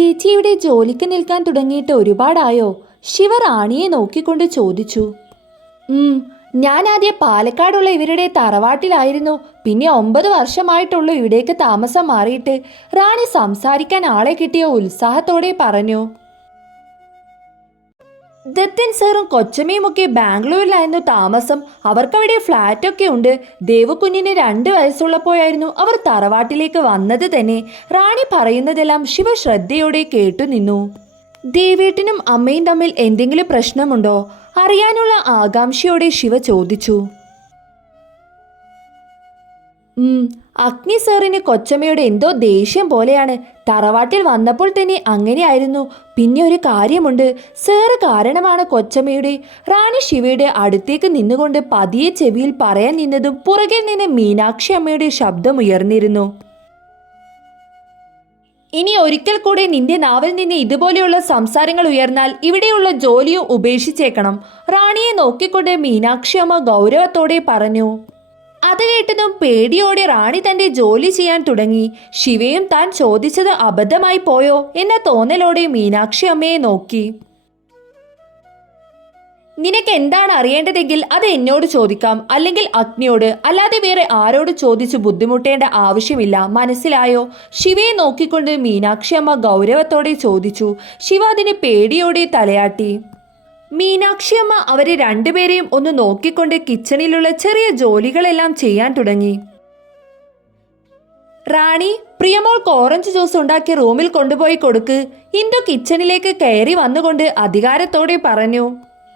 ചേച്ചി ഇവിടെ ജോലിക്ക് നിൽക്കാൻ തുടങ്ങിയിട്ട് ഒരുപാടായോ? ശിവ റാണിയെ നോക്കിക്കൊണ്ട് ചോദിച്ചു. ഞാൻ ആദ്യം പാലക്കാടുള്ള ഇവരുടെ തറവാട്ടിലായിരുന്നു. പിന്നെ ഒമ്പത് വർഷമായിട്ടുള്ളൂ ഇവിടേക്ക് താമസം മാറിയിട്ട്. റാണി സംസാരിക്കാൻ ആളെ കിട്ടിയ ഉത്സാഹത്തോടെ പറഞ്ഞു. ദത്തൻ സാറും കൊച്ചമ്മയും ഒക്കെ ബാംഗ്ലൂരിലായിരുന്നു താമസം. അവർക്കവിടെ ഫ്ലാറ്റൊക്കെ ഉണ്ട്. ദേവകുഞ്ഞിന് രണ്ട് വയസ്സുള്ളപ്പോഴായിരുന്നു അവർ തറവാട്ടിലേക്ക് വന്നത് തന്നെ. റാണി പറയുന്നതെല്ലാം ശിവ ശ്രദ്ധയോടെ കേട്ടു നിന്നു. ദേവേട്ടനും അമ്മയും തമ്മിൽ എന്തെങ്കിലും പ്രശ്നമുണ്ടോ? അറിയാനുള്ള ആകാംക്ഷയോടെ ശിവ ചോദിച്ചു. അഗ്നി സാറിന് കൊച്ചമ്മയുടെ എന്തോ ദേഷ്യം പോലെയാണ്. തറവാട്ടിൽ വന്നപ്പോൾ തന്നെ അങ്ങനെയായിരുന്നു. പിന്നെ ഒരു കാര്യമുണ്ട്. സാറ് കാരണമാണ് കൊച്ചമ്മയുടെ. റാണി ശിവയുടെ അടുത്തേക്ക് നിന്നുകൊണ്ട് പതിയെ ചെവിയിൽ പറയാൻ നിന്നതും പുറകിൽ നിന്ന് മീനാക്ഷി അമ്മയുടെ ശബ്ദം ഉയർന്നിരുന്നു. ഇനി ഒരിക്കൽ കൂടെ നിന്റെ നാവിൽ നിന്ന് ഇതുപോലെയുള്ള സംസാരങ്ങൾ ഉയർന്നാൽ ഇവിടെയുള്ള ജോലിയും ഉപേക്ഷിച്ചേക്കണം. റാണിയെ നോക്കിക്കൊണ്ട് മീനാക്ഷി അമ്മ ഗൗരവത്തോടെ പറഞ്ഞു. അത് കേട്ടതും പേടിയോടെ റാണി തന്റെ ജോലി ചെയ്യാൻ തുടങ്ങി. ശിവയും താൻ ചോദിച്ചത് അബദ്ധമായി പോയോ എന്ന തോന്നലോടെ മീനാക്ഷി അമ്മയെ നോക്കി. നിനക്ക് എന്താണ് അറിയേണ്ടതെങ്കിൽ അത് എന്നോട് ചോദിക്കാം. അല്ലെങ്കിൽ അഗ്നിയോട്. അല്ലാതെ വേറെ ആരോട് ചോദിച്ചു ബുദ്ധിമുട്ടേണ്ട ആവശ്യമില്ല. മനസ്സിലായോ? ശിവയെ നോക്കിക്കൊണ്ട് മീനാക്ഷി അമ്മ ഗൗരവത്തോടെ ചോദിച്ചു. ശിവ അതിന് പേടിയോടെ തലയാട്ടി. മീനാക്ഷി അമ്മ അവരെ രണ്ടുപേരെയും ഒന്ന് നോക്കിക്കൊണ്ട് കിച്ചണിലുള്ള ചെറിയ ജോലികളെല്ലാം ചെയ്യാൻ തുടങ്ങി. റാണി പ്രിയമോൾക്ക് ഓറഞ്ച് ജ്യൂസ് ഉണ്ടാക്കി റൂമിൽ കൊണ്ടുപോയി കൊടുക്ക്. ഇന്ദു കിച്ചണിലേക്ക് കയറി വന്നുകൊണ്ട് അധികാരത്തോടെ പറഞ്ഞു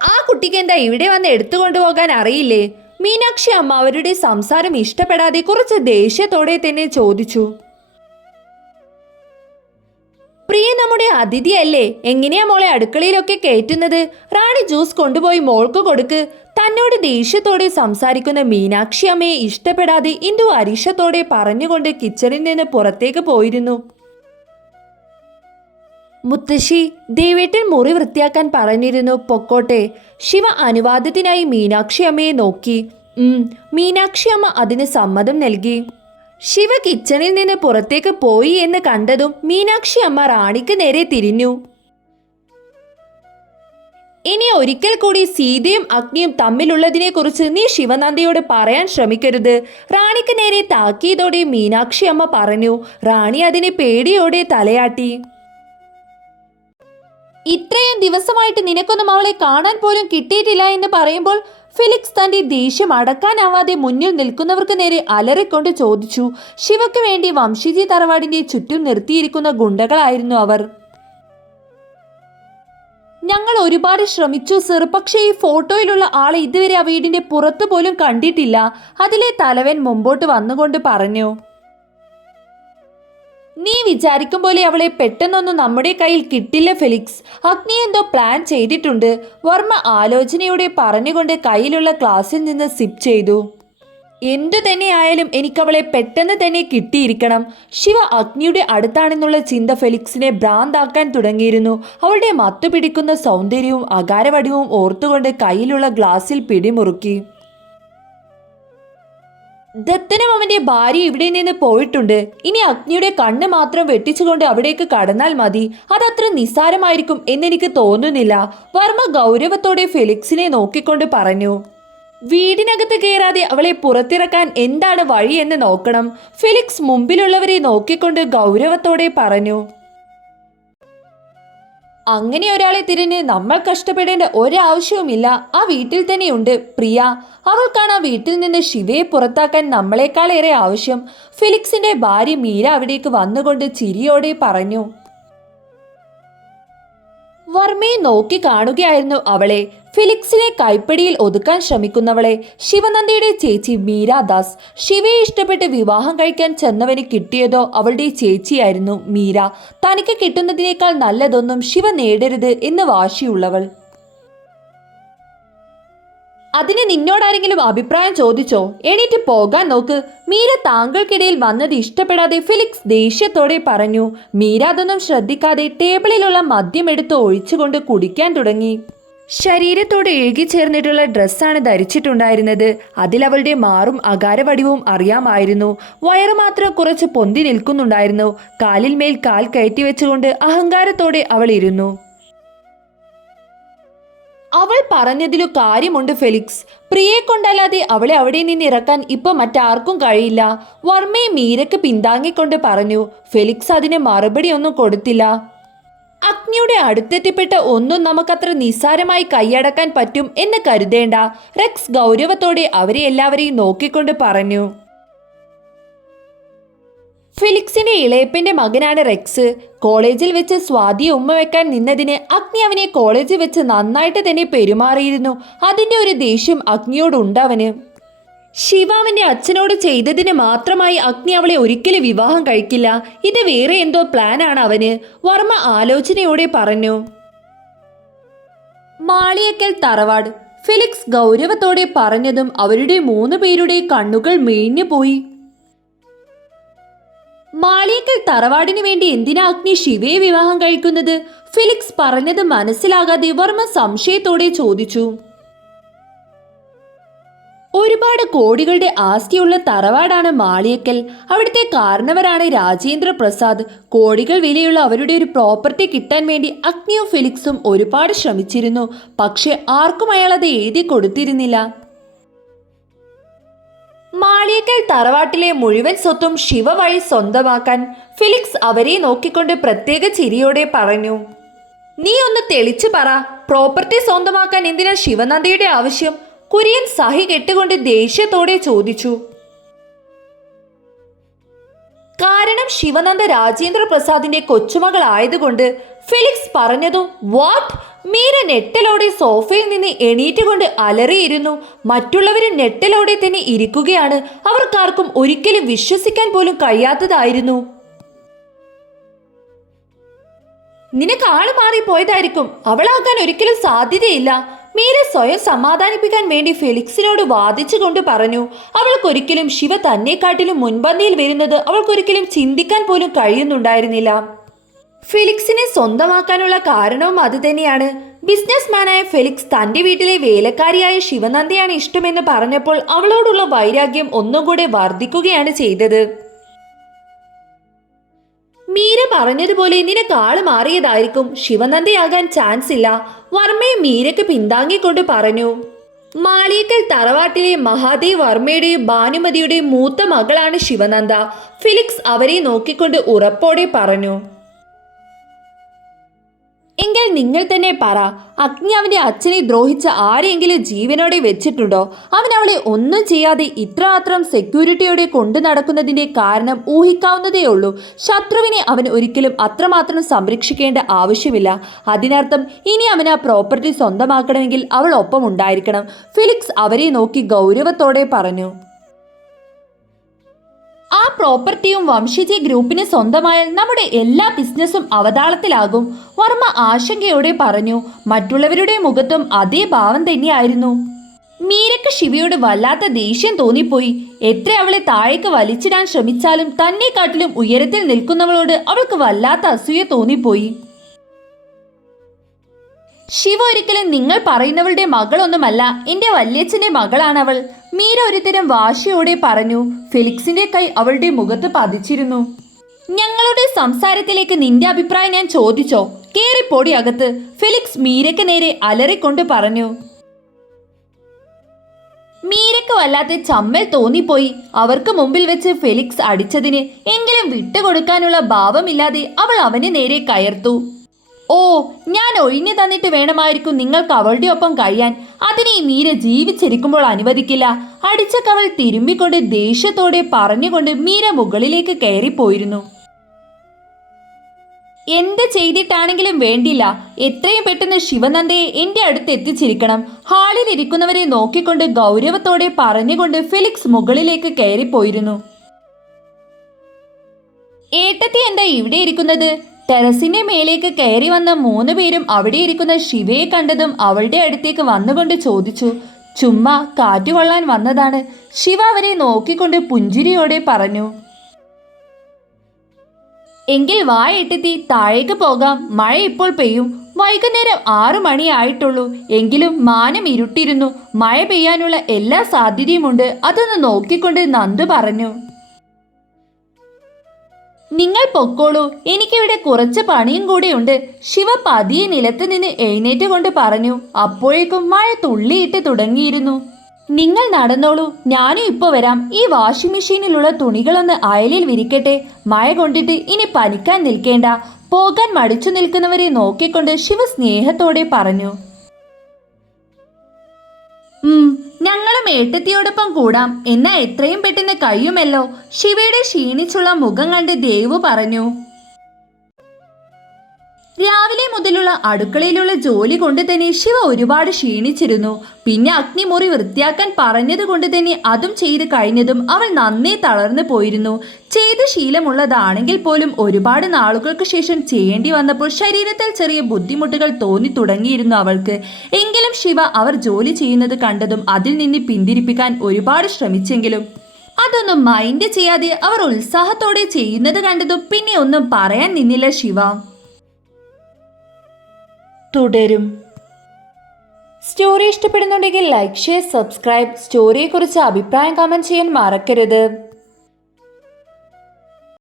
ആ കുട്ടിക്ക് എന്താ ഇവിടെ വന്ന് എടുത്തുകൊണ്ടുപോകാൻ അറിയില്ലേ? മീനാക്ഷി അമ്മ അവരുടെ സംസാരം ഇഷ്ടപ്പെടാതെ കുറച്ച് ദേഷ്യത്തോടെ തന്നെ ചോദിച്ചു പ്രിയ നമ്മുടെ അതിഥിയല്ലേ? എങ്ങനെയാ മോളെ അടുക്കളയിലൊക്കെ കയറ്റുന്നത് റാണി ജ്യൂസ് കൊണ്ടുപോയി മോൾക്ക് കൊടുക്ക്. തന്നോട് ദേഷ്യത്തോടെ സംസാരിക്കുന്ന മീനാക്ഷി അമ്മയെ ഇഷ്ടപ്പെടാതെ ഇന്ദു അരിഷത്തോടെ പറഞ്ഞുകൊണ്ട് കിച്ചണിൽ നിന്ന് പുറത്തേക്ക് പോയിരുന്നു. മുത്തശ്ശി ദേവേട്ടൻ മുറി വൃത്തിയാക്കാൻ പറഞ്ഞിരുന്നു. പൊക്കോട്ടെ. ശിവ അനുവാദത്തിനായി മീനാക്ഷി അമ്മയെ നോക്കി. മീനാക്ഷി അമ്മ അതിന് സമ്മതം നൽകി. ശിവ കിച്ചണിൽ നിന്ന് പുറത്തേക്ക് പോയി എന്ന് കണ്ടതും മീനാക്ഷി അമ്മ റാണിക്ക് നേരെ തിരിഞ്ഞു. ഇനി ഒരിക്കൽ കൂടി സീതയും അഗ്നിയും തമ്മിലുള്ളതിനെക്കുറിച്ച് നീ ശിവനന്ദയോട് പറയാൻ ശ്രമിക്കരുത്. റാണിക്ക് നേരെ താക്കിയതോടെ മീനാക്ഷി അമ്മ പറഞ്ഞു റാണി അതിനെ പേടിയോടെ തലയാട്ടി. ഇത്രയും ദിവസമായിട്ട് നിനക്കൊന്നും അവളെ കാണാൻ പോലും കിട്ടിയിട്ടില്ല എന്ന് പറയുമ്പോൾ ഫിലിക്സ് തന്റെ ദേഷ്യം അടക്കാനാവാതെ മുന്നിൽ നിൽക്കുന്നവർക്ക് നേരെ അലറിക്കൊണ്ട് ചോദിച്ചു ശിവയ്ക്ക് വേണ്ടി വംശീജി തറവാടിന്റെ ചുറ്റും നിർത്തിയിരിക്കുന്ന ഗുണ്ടകളായിരുന്നു അവർ. ഞങ്ങൾ ഒരുപാട് ശ്രമിച്ചു സർ പക്ഷേ ഈ ഫോട്ടോയിലുള്ള ആളെ ഇതുവരെ ആ വീടിന്റെ പുറത്തു പോലും കണ്ടിട്ടില്ല. അതിലെ തലവൻ മുമ്പോട്ട് വന്നുകൊണ്ട് പറഞ്ഞു. നീ വിചാരിക്കും പോലെ അവളെ പെട്ടെന്നൊന്നും നമ്മുടെ കയ്യിൽ കിട്ടില്ല ഫെലിക്സ്. അഗ്നി എന്തോ പ്ലാൻ ചെയ്തിട്ടുണ്ട്. വർമ്മ ആലോചനയോടെ പറഞ്ഞുകൊണ്ട് കയ്യിലുള്ള ഗ്ലാസിൽ നിന്ന് സിപ്പ് ചെയ്തു. എന്തു തന്നെയായാലും എനിക്കവളെ പെട്ടെന്ന് തന്നെ കിട്ടിയിരിക്കണം. ശിവ അഗ്നിയുടെ അടുത്താണെന്നുള്ള ചിന്ത ഫെലിക്സിനെ ഭ്രാന്താക്കാൻ തുടങ്ങിയിരുന്നു. അവളുടെ മത്തു പിടിക്കുന്ന സൗന്ദര്യവും അകാരവടിവും ഓർത്തുകൊണ്ട് കയ്യിലുള്ള ഗ്ലാസിൽ പിടിമുറുക്കി. ദത്തനും ഭാര്യ ഇവിടെ നിന്ന് പോയിട്ടുണ്ട്. ഇനി അഗ്നിയുടെ കണ്ണ് മാത്രം വെട്ടിച്ചുകൊണ്ട് അവിടേക്ക് കടന്നാൽ മതി. അതത്ര നിസ്സാരമായിരിക്കും എന്നെനിക്ക് തോന്നുന്നില്ല. വർമ്മ ഗൗരവത്തോടെ ഫെലിക്സിനെ നോക്കിക്കൊണ്ട് പറഞ്ഞു. വീടിനകത്ത് കയറാതെ അവളെ പുറത്തിറക്കാൻ എന്താണ് വഴി എന്ന് നോക്കണം. ഫെലിക്സ് മുമ്പിലുള്ളവരെ നോക്കിക്കൊണ്ട് ഗൗരവത്തോടെ പറഞ്ഞു. അങ്ങനെ ഒരാളെ തിരിഞ്ഞ് നമ്മൾ കഷ്ടപ്പെടേണ്ട ഒരാവശ്യവുമില്ല. ആ വീട്ടിൽ തന്നെയുണ്ട്. പ്രിയ അവൾക്കാണ് ആ വീട്ടിൽ നിന്ന് ശിവയെ പുറത്താക്കാൻ നമ്മളെക്കാളേറെ ആവശ്യം. ഫിലിക്സിന്റെ ഭാര്യ മീര അവിടേക്ക് വന്നുകൊണ്ട് ചിരിയോടെ പറഞ്ഞു. വർമ്മയെ നോക്കി കാണുകയായിരുന്നു അവളെ. ഫിലിക്സിനെ കൈപ്പിടിയിൽ ഒതുക്കാൻ ശ്രമിക്കുന്നവളെ ശിവനന്ദിയുടെ ചേച്ചി മീരാദാസ് ശിവയെ ഇഷ്ടപ്പെട്ട് വിവാഹം കഴിക്കാൻ ചെന്നവന് കിട്ടിയതോ അവളുടെ ചേച്ചിയായിരുന്നു മീര. തനിക്ക് കിട്ടുന്നതിനേക്കാൾ നല്ലതൊന്നും ശിവ നേടരുത് എന്ന് വാശിയുള്ളവൾ. അതിന് നിന്നോടാരെങ്കിലും അഭിപ്രായം ചോദിച്ചോ? എണീറ്റ് പോകാൻ നോക്ക്. മീര താങ്കൾക്കിടയിൽ വന്നത് ഇഷ്ടപ്പെടാതെ ഫിലിക്സ് ദേഷ്യത്തോടെ പറഞ്ഞു. മീര അതൊന്നും ശ്രദ്ധിക്കാതെ ടേബിളിലുള്ള മദ്യം എടുത്ത് ഒഴിച്ചുകൊണ്ട് കുടിക്കാൻ തുടങ്ങി. ശരീരത്തോട് ഇഴുകിച്ചേർന്നിട്ടുള്ള ഡ്രസ്സാണ് ധരിച്ചിട്ടുണ്ടായിരുന്നത്. അതിലവളുടെ മാറും അകാരവടിവും അറിയാമായിരുന്നു. വയറ് മാത്രം കുറച്ച് പൊന്തി നിൽക്കുന്നുണ്ടായിരുന്നു. കാലിൽ മേൽ കാൽ കയറ്റി വെച്ചുകൊണ്ട് അഹങ്കാരത്തോടെ അവൾ ഇരുന്നു. അവൾ പറഞ്ഞതിലു കാര്യമുണ്ട് ഫെലിക്സ്. പ്രിയെ കൊണ്ടല്ലാതെ അവളെ അവിടെ നിന്ന് ഇറക്കാൻ ഇപ്പൊ മറ്റാർക്കും കഴിയില്ല. വർമ്മയെ മീരക്ക് പിന്താങ്ങിക്കൊണ്ട് പറഞ്ഞു ഫെലിക്സ് അതിന് മറുപടി ഒന്നും കൊടുത്തില്ല. അഗ്നിയുടെ അടുത്തെത്തിപ്പെട്ട ഒന്നും നമുക്കത്ര നിസ്സാരമായി കൈയടക്കാൻ പറ്റും എന്ന് കരുതേണ്ട. റെക്സ് ഗൗരവത്തോടെ അവരെ എല്ലാവരെയും നോക്കിക്കൊണ്ട് പറഞ്ഞു. ഫിലിക്സിന്റെ ഇളയപ്പന്റെ മകനാണ് റെക്സ് കോളേജിൽ വെച്ച് സ്വാതിയെ ഉമ്മ വെക്കാൻ നിന്നതിന് അഗ്നി അവനെ കോളേജിൽ വെച്ച് നന്നായിട്ട് തന്നെ പെരുമാറിയിരുന്നു. അതിന്റെ ഒരു ദേഷ്യം അഗ്നിയോടുണ്ട് അവന് ശിവ അവന്റെ അച്ഛനോട് ചെയ്തതിന് മാത്രമായി അഗ്നി അവളെ ഒരിക്കലും വിവാഹം കഴിക്കില്ല. ഇത് വേറെ എന്തോ പ്ലാനാണ് അവന്. വർമ്മ ആലോചനയോടെ പറഞ്ഞു. മാളിയക്കൽ തറവാട്. ഫിലിക്സ് ഗൗരവത്തോടെ പറഞ്ഞതും അവരുടെ മൂന്ന് പേരുടെ കണ്ണുകൾ മേഞ്ഞു പോയി. മാളിയക്കൽ തറവാടിനു വേണ്ടി എന്തിനാ അഗ്നി ശിവയെ വിവാഹം കഴിക്കുന്നത്? ഫിലിക്സ് പറഞ്ഞത് മനസ്സിലാകാതെ വർമ്മ സംശയത്തോടെ ചോദിച്ചു. ഒരുപാട് കോടികളുടെ ആസ്തിയുള്ള തറവാടാണ് മാളിയക്കൽ. അവിടുത്തെ കാരണവരാണ് രാജേന്ദ്ര പ്രസാദ് കോടികൾ വിലയുള്ള അവരുടെ ഒരു പ്രോപ്പർട്ടി കിട്ടാൻ വേണ്ടി അഗ്നിയോ ഫെലിക്സും ഒരുപാട് ശ്രമിച്ചിരുന്നു. പക്ഷെ ആർക്കും അയാൾ അത് എഴുതി കൊടുത്തിരുന്നില്ല. മാളിയക്കൽ തറവാട്ടിലെ മുഴുവൻ സ്വത്തും ശിവ വഴി സ്വന്തമാക്കാൻ ഫിലിക്സ് അവരെ നോക്കിക്കൊണ്ട് പ്രത്യേക ചിരിയോടെ പറഞ്ഞു നീ ഒന്ന് തെളിച്ചു പറ പ്രോപ്പർട്ടി സ്വന്തമാക്കാൻ എന്തിനാ ശിവനന്ദയുടെ ആവശ്യം? കുര്യൻ സഹി കെട്ടുകൊണ്ട് ദേഷ്യത്തോടെ ചോദിച്ചു. കാരണം ശിവനന്ദ രാജേന്ദ്ര പ്രസാദിന്റെ കൊച്ചുമകൾ ആയതുകൊണ്ട് ഫിലിക്സ് പറഞ്ഞതും വാട്ട്? മീര നെട്ടലോടെ സോഫയിൽ നിന്ന് എണീറ്റുകൊണ്ട് അലറിയിരുന്നു. മറ്റുള്ളവരും നെട്ടലോടെ തന്നെ ഇരിക്കുകയാണ്. അവർക്കാർക്കും ഒരിക്കലും വിശ്വസിക്കാൻ പോലും കഴിയാത്തതായിരുന്നു. നിനക്ക് ആൾ മാറിപ്പോയതായിരിക്കും അവളാകാൻ ഒരിക്കലും സാധ്യതയില്ല. മീര സ്വയം സമാധാനിപ്പിക്കാൻ വേണ്ടി ഫെലിക്സിനോട് വാദിച്ചുകൊണ്ട് പറഞ്ഞു അവൾക്കൊരിക്കലും ശിവ തന്നെക്കാട്ടിലും മുൻപന്തിയിൽ വരുന്നത് അവൾക്കൊരിക്കലും ചിന്തിക്കാൻ പോലും കഴിയുന്നുണ്ടായിരുന്നില്ല. ഫെലിക്സിനെ സ്വന്തമാക്കാനുള്ള കാരണവും അതുതന്നെയാണ് ബിസിനസ്മാനായ ഫെലിക്സ് തന്റെ വീട്ടിലെ വേലക്കാരിയായ ശിവനന്ദയാണ് ഇഷ്ടമെന്ന് പറഞ്ഞപ്പോൾ അവളോടുള്ള വൈരാഗ്യം ഒന്നും കൂടെ വർദ്ധിക്കുകയാണ് ചെയ്തത്. മീര പറഞ്ഞതുപോലെ നിനക്ക് ആൾ മാറിയതായിരിക്കും. ശിവനന്ദയാകാൻ ചാൻസ് ഇല്ല. വർമ്മയെ മീരയ്ക്ക് പിന്താങ്ങിക്കൊണ്ട് പറഞ്ഞു. മാളിയക്കൽ തറവാട്ടിലെ മഹാദേവ് വർമ്മയുടെയും ഭാനുമതിയുടെയും മൂത്ത മകളാണ് ശിവനന്ദ. ഫിലിക്സ് അവരെ നോക്കിക്കൊണ്ട് ഉറപ്പോടെ പറഞ്ഞു. എങ്കിൽ നിങ്ങൾ തന്നെ പറ അഗ്നി അവന്റെ അച്ഛനെ ദ്രോഹിച്ച ആരെങ്കിലും ജീവനോടെ വെച്ചിട്ടുണ്ടോ? അവൻ അവളെ ഒന്നും ചെയ്യാതെ ഇത്രമാത്രം സെക്യൂരിറ്റിയോടെ കൊണ്ടു നടക്കുന്നതിന്റെ കാരണം ഊഹിക്കാവുന്നതേ ഉള്ളൂ. ശത്രുവിനെ അവൻ ഒരിക്കലും അത്രമാത്രം സംരക്ഷിക്കേണ്ട ആവശ്യമില്ല. അതിനർത്ഥം ഇനി അവൻ ആ പ്രോപ്പർട്ടി സ്വന്തമാക്കണമെങ്കിൽ അവൾ ഒപ്പം ഉണ്ടായിരിക്കണം. ഫിലിക്സ് അവരെ നോക്കി ഗൗരവത്തോടെ പറഞ്ഞു. ആ പ്രോപ്പർട്ടിയും വംശജി ഗ്രൂപ്പിന് സ്വന്തമായാൽ നമ്മുടെ എല്ലാ ബിസിനസ്സും അവതാളത്തിലാകും വർമ്മ ആശങ്കയോടെ പറഞ്ഞു മറ്റുള്ളവരുടെ മുഖത്തും അതേ ഭാവം തന്നെയായിരുന്നു. മീരക്ക് ശിവയോട് വല്ലാത്ത ദേഷ്യം തോന്നിപ്പോയി. എത്ര അവളെ താഴേക്ക് വലിച്ചിടാൻ ശ്രമിച്ചാലും തന്നെക്കാട്ടിലും ഉയരത്തിൽ നിൽക്കുന്നവളോട് അവൾക്ക് വല്ലാത്ത അസൂയ തോന്നിപ്പോയി. ശിവ ഒരിക്കലും നിങ്ങൾ പറയുന്നവളുടെ മകളൊന്നുമല്ല എന്റെ വല്യച്ഛന്റെ മകളാണവൾ. മീര ഒരുതരം വാശിയോടെ പറഞ്ഞു ഫെലിക്സിന്റെ കൈ അവളുടെ മുഖത്ത് പതിച്ചിരുന്നു. ഞങ്ങളുടെ സംസാരത്തിലേക്ക് നിന്റെ അഭിപ്രായം ഞാൻ ചോദിച്ചോ? കേറിപ്പോടി അകത്ത്. ഫെലിക്സ് മീരയ്ക്ക് നേരെ അലറിക്കൊണ്ട് പറഞ്ഞു. മീരയ്ക്ക് വല്ലാത്ത ചമ്മൽ തോന്നിപ്പോയി. അവർക്ക് മുമ്പിൽ വെച്ച് ഫെലിക്സ് അടിച്ചതിന് എങ്കിലും വിട്ടുകൊടുക്കാനുള്ള ഭാവമില്ലാതെ അവൾ അവന് നേരെ കയർത്തു. ഓ ഞാൻ ഒഴിഞ്ഞു തന്നിട്ട് വേണമായിരിക്കും നിങ്ങൾക്ക് അവളുടെ ഒപ്പം കഴിയാൻ. അതിനെ മീര ജീവിച്ചിരിക്കുമ്പോൾ അനുവദിക്കില്ല. അടിച്ച കവൾ തിരുമ്പിക്കൊണ്ട് ദേഷ്യത്തോടെ പറഞ്ഞുകൊണ്ട് മീര മുകളിലേക്ക് കയറിപ്പോയിരുന്നു. എന്ത് ചെയ്തിട്ടാണെങ്കിലും വേണ്ടില്ല. എത്രയും പെട്ടെന്ന് ശിവനന്ദയെ എന്റെ അടുത്ത് എത്തിച്ചിരിക്കണം. ഹാളിൽ ഇരിക്കുന്നവരെ നോക്കിക്കൊണ്ട് ഗൗരവത്തോടെ പറഞ്ഞുകൊണ്ട് ഫിലിക്സ് മുകളിലേക്ക് കയറിപ്പോയിരുന്നു. ഏട്ടത്തി എന്താ ഇവിടെ ഇരിക്കുന്നത്? ടെറസിന്റെ മേലേക്ക് കയറി വന്ന മൂന്ന് പേരും അവിടെ ഇരിക്കുന്ന ശിവയെ കണ്ടതും അവളുടെ അടുത്തേക്ക് വന്നുകൊണ്ട് ചോദിച്ചു ചുമ്മാ കാറ്റുകൊള്ളാൻ വന്നതാണ്. ശിവ അവരെ നോക്കിക്കൊണ്ട് പുഞ്ചിരിയോടെ പറഞ്ഞു എങ്കിൽ വാ എട്ടെത്തി താഴേക്ക് പോകാം. മഴ ഇപ്പോൾ പെയ്യും. വൈകുന്നേരം ആറു മണിയായിട്ടുള്ളൂ എങ്കിലും മാനം ഇരുട്ടിരുന്നു. മഴ പെയ്യാനുള്ള എല്ലാ സാധ്യതയുമുണ്ട്. അതൊന്ന് നോക്കിക്കൊണ്ട് നന്ദു പറഞ്ഞു നിങ്ങൾ പൊക്കോളൂ. എനിക്കിവിടെ കുറച്ച് പണിയും കൂടിയുണ്ട്. ശിവ പതിയെ നിലത്ത് നിന്ന് എഴുന്നേറ്റ് കൊണ്ട് പറഞ്ഞു അപ്പോഴേക്കും മഴ തുള്ളിയിട്ട് തുടങ്ങിയിരുന്നു. നിങ്ങൾ നടന്നോളൂ. ഞാനും ഇപ്പൊ വരാം. ഈ വാഷിംഗ് മെഷീനിലുള്ള തുണികളൊന്ന് അയലിൽ വിരിക്കട്ടെ. മഴ കൊണ്ടിട്ട് ഇനി പനിക്കാൻ നിൽക്കേണ്ട. പോകാൻ മടിച്ചു നിൽക്കുന്നവരെ നോക്കിക്കൊണ്ട് ശിവ സ്നേഹത്തോടെ പറഞ്ഞു ഞങ്ങളും ഏട്ടത്തിയോടൊപ്പം കൂടാം. എന്നാ എത്രയും പെട്ടെന്ന് കഴിയുമല്ലോ. ശിവയുടെ ക്ഷീണിച്ചുള്ള മുഖം കണ്ട് ദേവു പറഞ്ഞു. രാവിലെ മുതലുള്ള അടുക്കളയിലുള്ള ജോലി കൊണ്ട് തന്നെ ശിവ ഒരുപാട് ക്ഷീണിച്ചിരുന്നു. പിന്നെ അഗ്നിമുറി വൃത്തിയാക്കാൻ പറഞ്ഞത് കൊണ്ട് തന്നെ അതും ചെയ്ത് കഴിഞ്ഞതും അവൾ നന്നേ തളർന്നു പോയിരുന്നു. ചെയ്ത് ശീലമുള്ളതാണെങ്കിൽ പോലും ഒരുപാട് നാളുകൾക്ക് ശേഷം ചെയ്യേണ്ടി വന്നപ്പോൾ ശരീരത്തിൽ ചെറിയ ബുദ്ധിമുട്ടുകൾ തോന്നി തുടങ്ങിയിരുന്നു അവൾക്ക്. എങ്കിലും ശിവ അവർ ജോലി ചെയ്യുന്നത് കണ്ടതും അതിൽ നിന്ന് പിന്തിരിപ്പിക്കാൻ ഒരുപാട് ശ്രമിച്ചെങ്കിലും അതൊന്നും മൈൻഡ് ചെയ്യാതെ അവർ ഉത്സാഹത്തോടെ ചെയ്യുന്നത് കണ്ടതും പിന്നെ ഒന്നും പറയാൻ നിന്നില്ല ശിവ. തുടരും. സ്റ്റോറി ഇഷ്ടപ്പെടുന്നുണ്ടെങ്കിൽ ലൈക്ക് ഷെയർ സബ്സ്ക്രൈബ് സ്റ്റോറിയെക്കുറിച്ച് അഭിപ്രായം കമന്റ് ചെയ്യാൻ മറക്കരുത്.